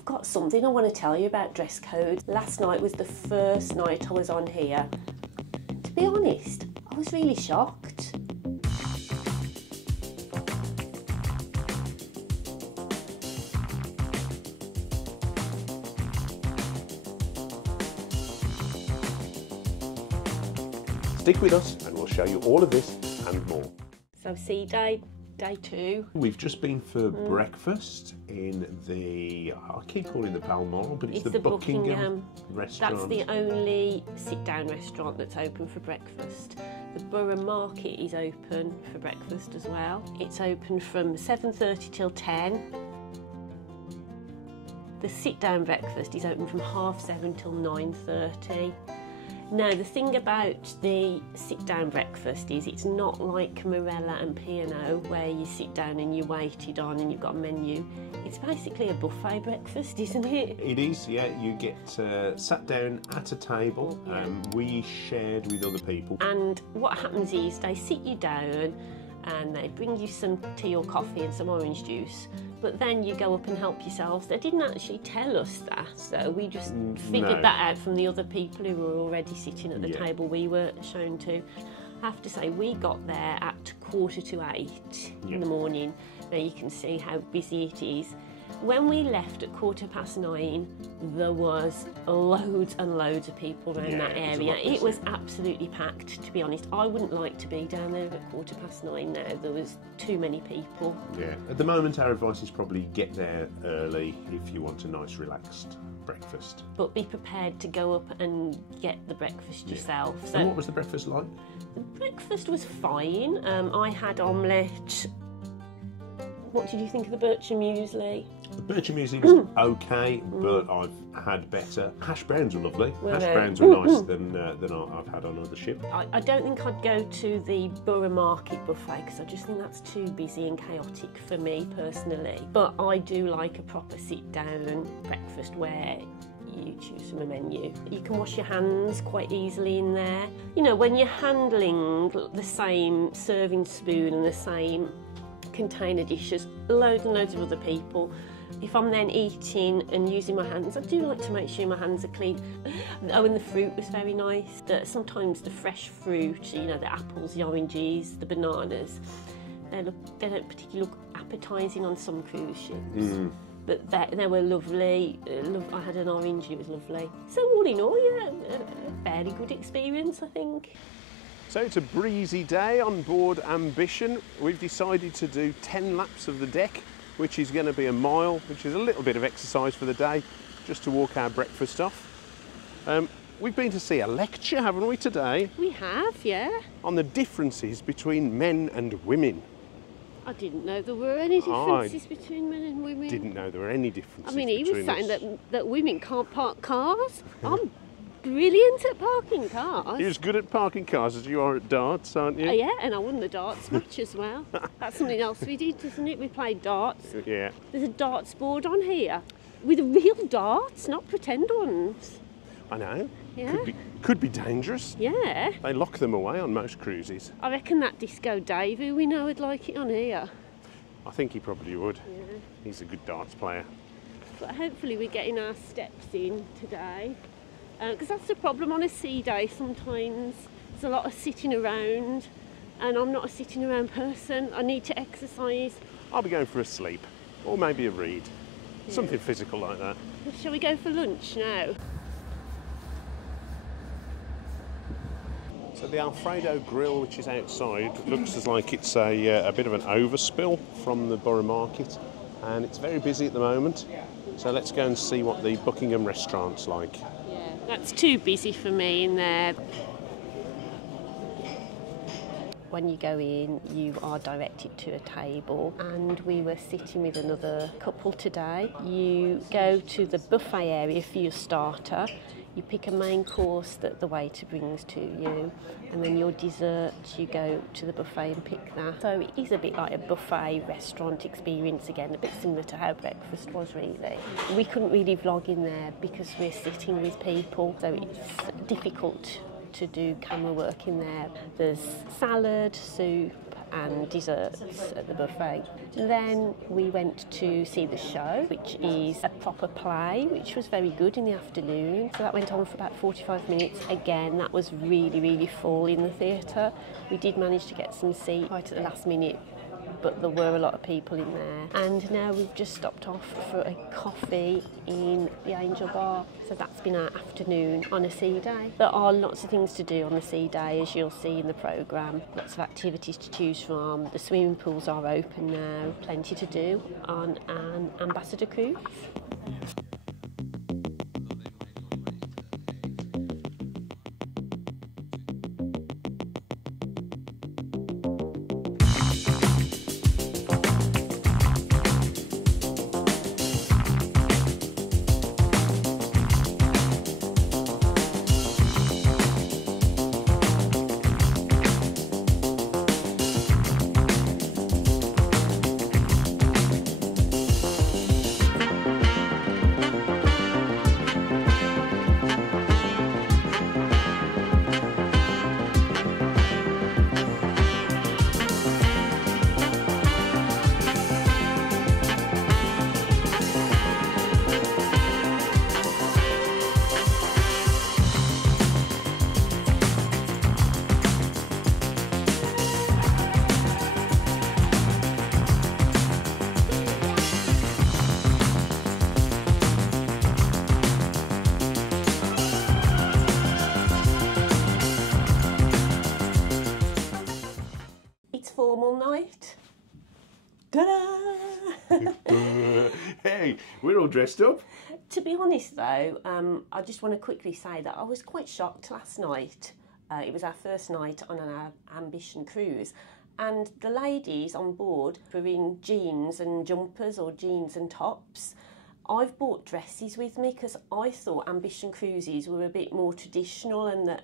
I've got something I want to tell you about dress code. Last night was the first night I was on here. To be honest, I was really shocked. Stick with us and we'll show you all of this and more. So sea day 2. We've just been for breakfast in the, I keep calling it the Balmoral, but it's the Buckingham restaurant. That's the only sit-down restaurant that's open for breakfast. The Borough Market is open for breakfast as well. It's open from 7:30 till 10. The sit-down breakfast is open from 7:30 till 9:30. Now, the thing about the sit-down breakfast is it's not like Marella and P&O where you sit down and you're waited on and you've got a menu. It's basically a buffet breakfast, isn't it? It is, yeah. You get sat down at a table. We shared with other people. And what happens is they sit you down and they bring you some tea or coffee and some orange juice, but then you go up and help yourselves. They didn't actually tell us that, so we just figured that out from the other people who were already sitting at the table we were shown to. I have to say, we got there at 7:45 in the morning. Now you can see how busy it is. When we left at 9:15, there was loads and loads of people around that area. It was absolutely packed, to be honest. I wouldn't like to be down there at 9:15 now. There was too many people. Yeah, at the moment our advice is probably get there early if you want a nice relaxed breakfast. But be prepared to go up and get the breakfast yourself. So, and what was the breakfast like? The breakfast was fine. I had omelette. What did you think of the bircher muesli? The bircher muesli was okay, but I've had better. Hash browns were lovely. Hash browns were nicer than I've had on other ships. I don't think I'd go to the Borough Market buffet because I just think that's too busy and chaotic for me personally. But I do like a proper sit-down breakfast where you choose from a menu. You can wash your hands quite easily in there. You know, when you're handling the same serving spoon and the same container dishes, loads and loads of other people. If I'm then eating and using my hands, I do like to make sure my hands are clean. Oh, and the fruit was very nice. Sometimes the fresh fruit, you know, the apples, the oranges, the bananas, they don't particularly look appetising on some cruise ships. But they were lovely. I had an orange and it was lovely. So all in all, yeah, a fairly good experience, I think. So it's a breezy day on board Ambition. We've decided to do 10 laps of the deck, which is going to be a mile, which is a little bit of exercise for the day, just to walk our breakfast off. We've been to see a lecture, haven't we, today? We have, yeah. On the differences between men and women. I didn't know there were any differences between men and women. Didn't know there were any differences. I mean, he was saying that women can't park cars. I'm brilliant at parking cars. You're as good at parking cars as you are at darts, aren't you? Yeah, and I won the darts match as well. That's something else we did, isn't it? We played darts. Yeah. There's a darts board on here with real darts, not pretend ones. I know. Yeah. Could be dangerous. Yeah. They lock them away on most cruises. I reckon that Disco Dave, who we know, would like it on here. I think he probably would. Yeah. He's a good darts player. But hopefully we're getting our steps in today. Because that's the problem on a sea day. Sometimes there's a lot of sitting around and I'm not a sitting around person. I need to exercise. I'll be going for a sleep or maybe a read. Something physical like that. Shall we go for lunch now? So the Alfredo grill, which is outside, looks as like it's a bit of an overspill from the Borough Market, and it's very busy at the moment. So let's go and see what the Buckingham restaurant's like. Yeah, that's too busy for me in there. When you go in, you are directed to a table, and we were sitting with another couple today. You go to the buffet area for your starter. You pick a main course that the waiter brings to you, and then your dessert, you go to the buffet and pick that. So it is a bit like a buffet restaurant experience again, a bit similar to how breakfast was really. We couldn't really vlog in there because we're sitting with people, so it's difficult to do camera work in there. There's salad, soup, and desserts at the buffet. Then we went to see the show, which is a proper play, which was very good in the afternoon. So that went on for about 45 minutes. Again, that was really, really full in the theatre. We did manage to get some seats right at the last minute, but there were a lot of people in there. And now we've just stopped off for a coffee in the Angel Bar. So that's been our afternoon on a sea day. There are lots of things to do on the sea day, as you'll see in the programme. Lots of activities to choose from. The swimming pools are open now. Plenty to do on an ambassador cruise. Formal night. Ta-da! Hey, we're all dressed up. To be honest though, I just want to quickly say that I was quite shocked last night. It was our first night on an Ambition cruise, and the ladies on board were in jeans and jumpers or jeans and tops. I've bought dresses with me because I thought Ambition cruises were a bit more traditional and that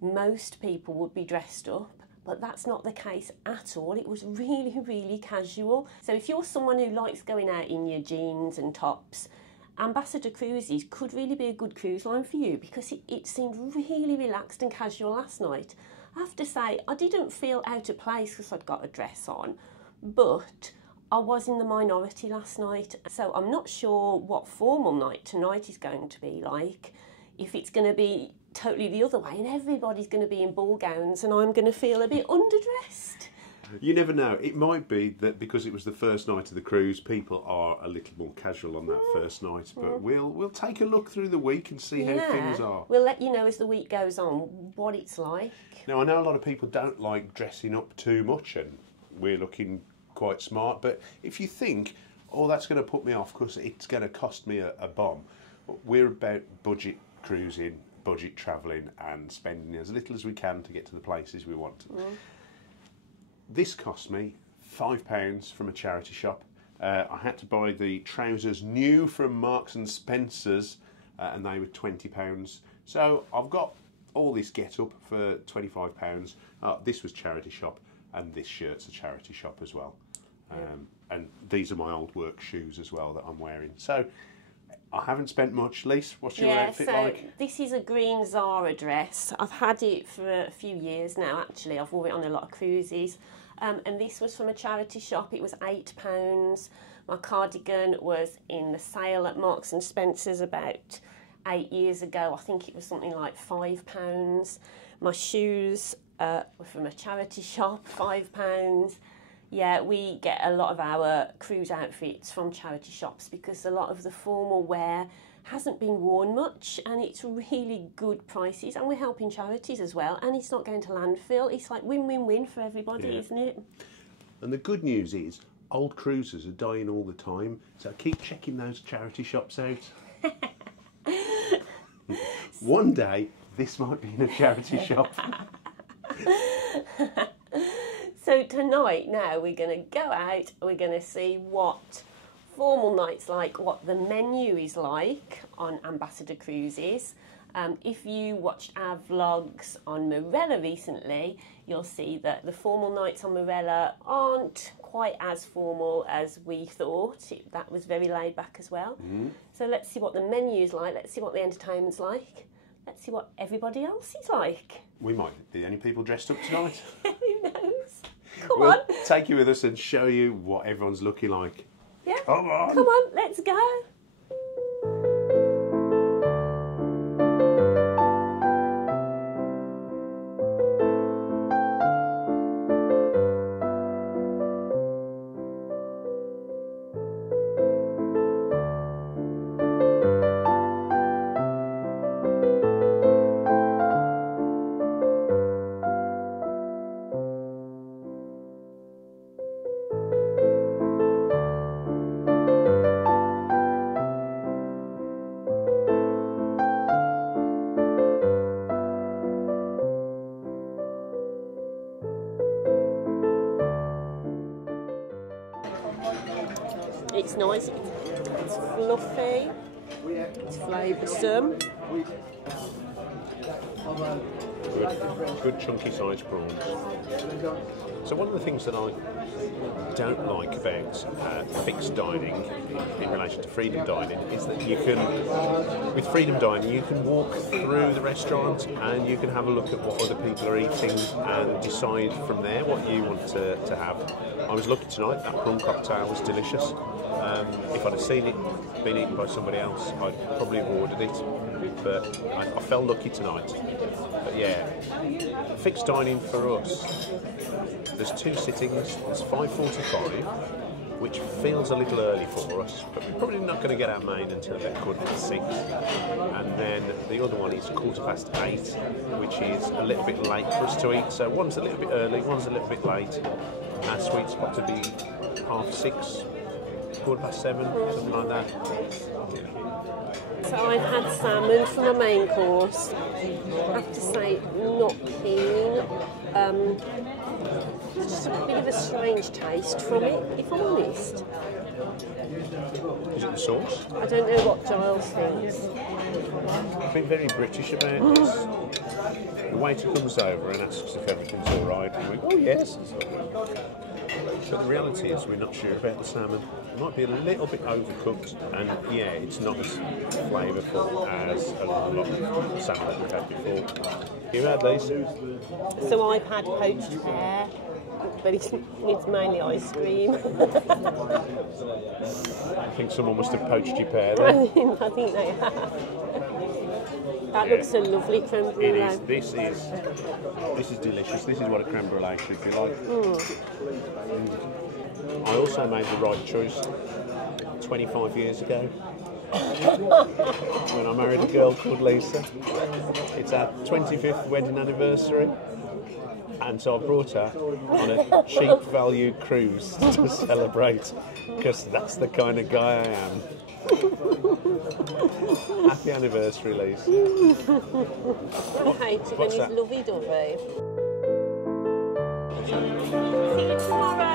most people would be dressed up. But that's not the case at all. It was really, really casual. So if you're someone who likes going out in your jeans and tops, Ambassador Cruises could really be a good cruise line for you because it seemed really relaxed and casual last night. I have to say, I didn't feel out of place because I'd got a dress on, but I was in the minority last night. So I'm not sure what formal night tonight is going to be like, if it's going to be totally the other way and everybody's going to be in ball gowns and I'm going to feel a bit underdressed. You never know. It might be that because it was the first night of the cruise, people are a little more casual on that first night. But we'll take a look through the week and see how things are. We'll let you know as the week goes on what it's like. Now, I know a lot of people don't like dressing up too much and we're looking quite smart. But if you think, oh, that's going to put me off because it's going to cost me a bomb, we're about budget cruising, budget travelling and spending as little as we can to get to the places we want. This cost me £5 from a charity shop. I had to buy the trousers new from Marks and Spencer's and they were £20. So I've got all this get up for £25. This was charity shop and this shirt's a charity shop as well. And these are my old work shoes as well that I'm wearing. So I haven't spent much. Lise, what's your outfit like? This is a green Zara dress. I've had it for a few years now, actually. I've worn it on a lot of cruises. And this was from a charity shop. It was £8. My cardigan was in the sale at Marks and Spencer's about 8 years ago. I think it was something like £5. My shoes were from a charity shop, £5. Yeah, we get a lot of our cruise outfits from charity shops because a lot of the formal wear hasn't been worn much and it's really good prices and we're helping charities as well and it's not going to landfill. It's like win-win-win for everybody, isn't it? And the good news is old cruisers are dying all the time, so keep checking those charity shops out. One day, this might be in a charity shop. So tonight now we're going to go out, we're going to see what formal night's like, what the menu is like on Ambassador Cruises. If you watched our vlogs on Marella recently, you'll see that the formal nights on Marella aren't quite as formal as we thought. That was very laid back as well. So let's see what the menu's like, let's see what the entertainment's like, let's see what everybody else is like. We might be the only people dressed up tonight. Who knows? we'll on. take you with us and show you what everyone's looking like. Yeah. Come on. Come on, let's go. It's nice, it's fluffy, it's flavoursome. Good chunky sized prawns. So one of the things that I don't like about fixed dining in relation to freedom dining is that you can, with freedom dining, you can walk through the restaurant and you can have a look at what other people are eating and decide from there what you want to have. I was lucky tonight, that prawn cocktail was delicious. If I'd have seen it being eaten by somebody else, I'd probably have ordered it, but I felt lucky tonight. But yeah, fixed dining for us, there's 2 sittings, it's 5:45, which feels a little early for us, but we're probably not going to get our main until about 6:15. And then the other one is 8:15, which is a little bit late for us to eat. So one's a little bit early, one's a little bit late. Our sweet spot to be 6:30, 7:15, something like that. So I've had salmon for my main course. I have to say, not keen. There's just a bit of a strange taste from it, if I'm honest. Is it the sauce? I don't know what Giles thinks. I've been very British about this. The waiter comes over and asks if everything's all right, and we go, oh yes, it's all right. But the reality is we're not sure about the salmon. It might be a little bit overcooked, and yeah, it's not as flavourful as a lot of salmon that we've had before. You had these? So I've had poached pear, but it's mainly ice cream. I think someone must have poached your pear there. I think they have. That looks a lovely creme brulee. It is. This is delicious. This is what a creme brulee should be like. I also made the right choice 25 years ago when I married a girl called Lisa. It's our 25th wedding anniversary, and so I brought her on a cheap value cruise to celebrate, because that's the kind of guy I am. Happy anniversary, Lisa. I hate it when he's lovey-dovey. See you tomorrow.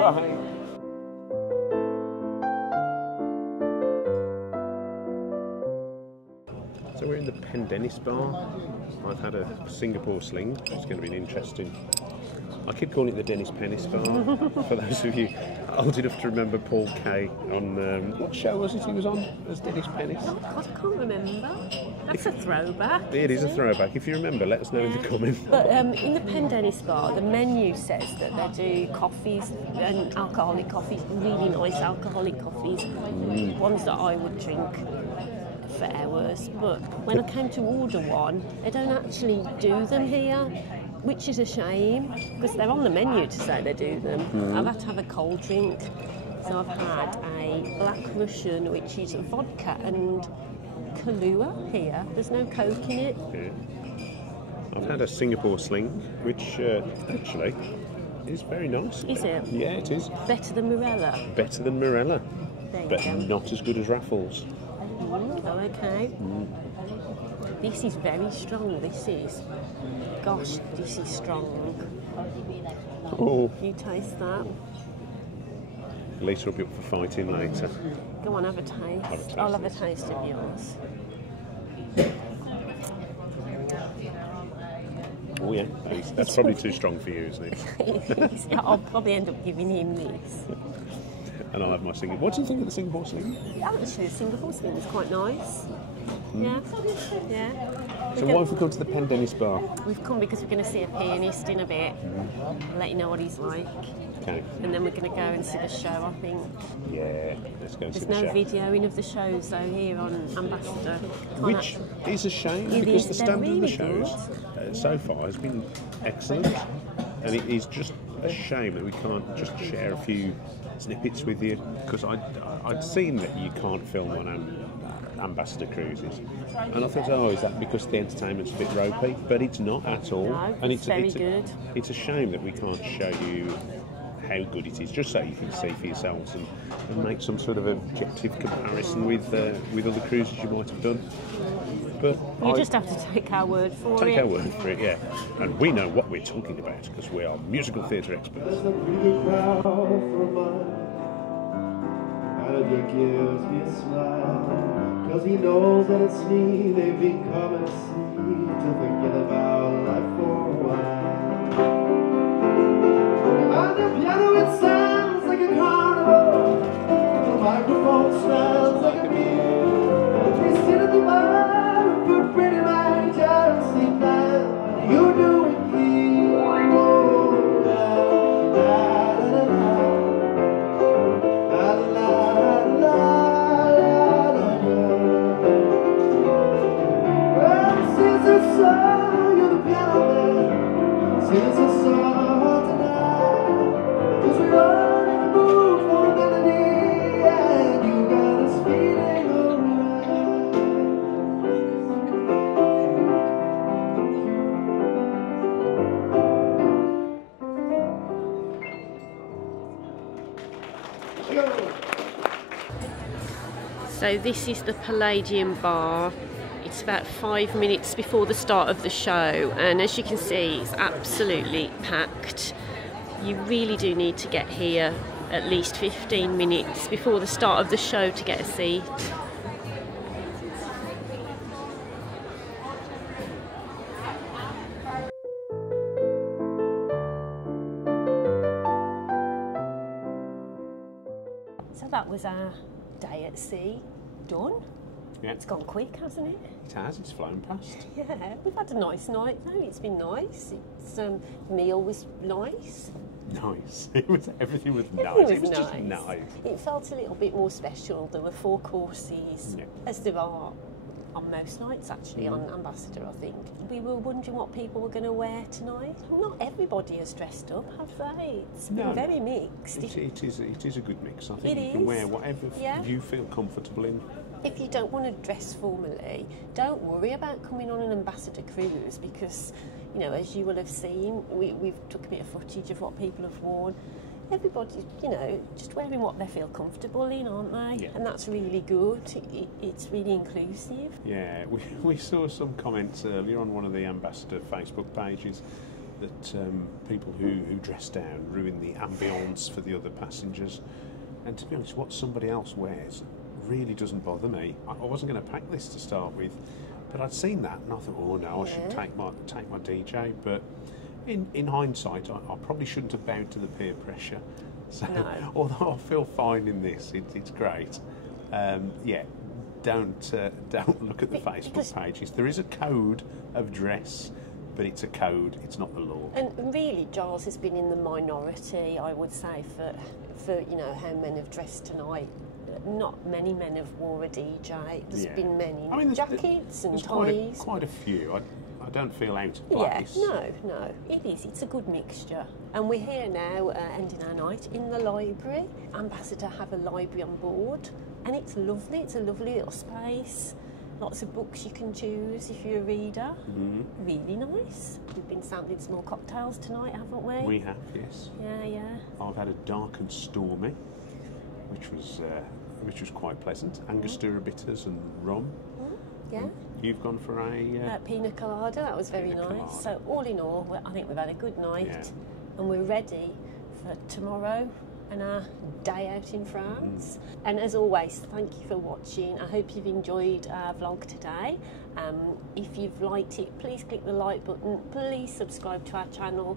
Bye. So we're in the Pendens Bar. I've had a Singapore sling, which is going to be an interesting... I keep calling it the Dennis Pennis Bar, for those of you old enough to remember Paul Kay on... what show was it he was on as Dennis Pennis? Oh God, I can't remember. That's a throwback. It is a throwback. If you remember, let us know in the comments. But in the Pendens Bar, the menu says that they do coffees and alcoholic coffees, really nice alcoholic coffees, ones that I would drink for hours. But when I came to order one, they don't actually do them here, which is a shame, because they're on the menu to say they do them. I've had to have a cold drink. So I've had a Black Russian, which is vodka and Kahlua here. There's no Coke in it. Yeah. I've had a Singapore sling, which actually is very nice. Is it? Yeah, it is. Better than Marella? Better than Marella, but go. not as good as Raffles. Oh, okay. This is very strong, this is. Gosh, this is strong. Oh. You taste that? Lisa will be up for fighting later. Go on, have a taste. I'll have a taste of yours. Oh yeah, that's probably too strong for you, isn't it? I'll probably end up giving him this. and I'll have my Singapore. What do you think of the Singapore sling? Yeah, actually, the Singapore sling was quite nice. Yeah, yeah. So why have we come to the Pendens Bar? We've come because we're going to see a pianist in a bit. I'll let you know what he's like. Okay. And then we're going to go and see the show, I think. Yeah, let's go and see the show. There's no videoing of the shows, though, here on Ambassador. Which is a shame, because the standard of the shows so far has been excellent. And it is just a shame that we can't just share a few snippets with you, because I'd seen that you can't film on Ambassador cruises, and I thought, oh, is that because the entertainment's a bit ropey? But it's not at all. No, and it's very good. It's a shame that we can't show you how good it is, just so you can see for yourselves and make some sort of objective comparison with other cruises you might have done. But you just have to take our word for it. Take our word for it, yeah. And we know what we're talking about because we are musical theatre experts. Manager gives me a smile, cause he knows that it's me they've been coming to see, to forget about life for a while. On the piano it sounds like a carnival, the microphone smells like a beer. We sit at the bar and put pretty man just sleep down. You do it here. Oh, la, la, la, la, la, la, la, la, la. Well, since I saw you, the piano man, since I saw tonight, 'cause we're all in the mood for melody, and you got us feeling alright. So this is the Palladian Bar. It's about 5 minutes before the start of the show, and as you can see, it's absolutely packed. You really do need to get here at least 15 minutes before the start of the show to get a seat. So that was our day at sea done. Yeah. It's gone quick, hasn't it? It has, it's flown past. Yeah, we've had a nice night though. It's been nice. It's meal was nice. Nice. Everything was nice. Everything It was was just nice. nice. It felt a little bit more special. There were 4 courses, Yeah. as there are on most nights actually on Ambassador, I think. We were wondering what people were going to wear tonight. Not everybody has dressed up, have they? It's been very mixed. It is a good mix. I think It you can is. wear whatever Yeah. you feel comfortable in. If you don't want to dress formally, don't worry about coming on an Ambassador cruise because, you know, as you will have seen, we've took a bit of footage of what people have worn. Everybody's, you know, just wearing what they feel comfortable in, aren't they? Yeah. And that's really good. It's really inclusive. Yeah, we saw some comments earlier on one of the Ambassador Facebook pages that people who dress down ruin the ambience for the other passengers. And to be honest, what somebody else wears really doesn't bother me. I wasn't going to pack this to start with, but I'd seen that and I thought, oh no, I should take my DJ. But in hindsight, I probably shouldn't have bowed to the peer pressure. So, No. although I feel fine in this, it's great. Yeah, don't look at the Facebook pages. There is a code of dress, but it's a code. It's not the law. And really, Giles has been in the minority, I would say, for you know how men have dressed tonight. Not many men have wore a DJ. There's been many jackets and ties. Quite a few. I don't feel out of place. Yeah, no, it is. It's a good mixture. And we're here now, ending our night in the library. Ambassador have a library on board, and it's lovely. It's a lovely little space. Lots of books you can choose if you're a reader. Mm-hmm. Really nice. We've been sampling some more cocktails tonight, haven't we? We have, yes. Yeah. I've had a dark and stormy, which was quite pleasant. Angostura bitters and rum. Yeah. You've gone for a pina colada. That was very nice. colada. So all in all, I think we've had a good night, and we're ready for tomorrow and our day out in France. And as always, thank you for watching. I hope you've enjoyed our vlog today. If you've liked it, please click the like button. Please subscribe to our channel.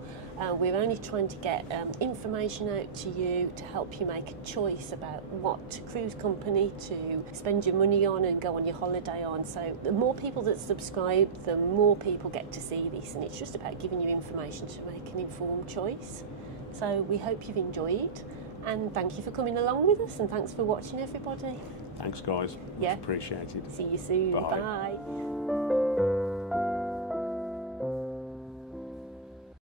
We're only trying to get information out to you to help you make a choice about what cruise company to spend your money on and go on your holiday on. So the more people that subscribe, the more people get to see this, and it's just about giving you information to make an informed choice. So we hope you've enjoyed, and thank you for coming along with us, and thanks for watching, everybody. Thanks, guys. Yeah. Much appreciated. See you soon. Bye. Bye.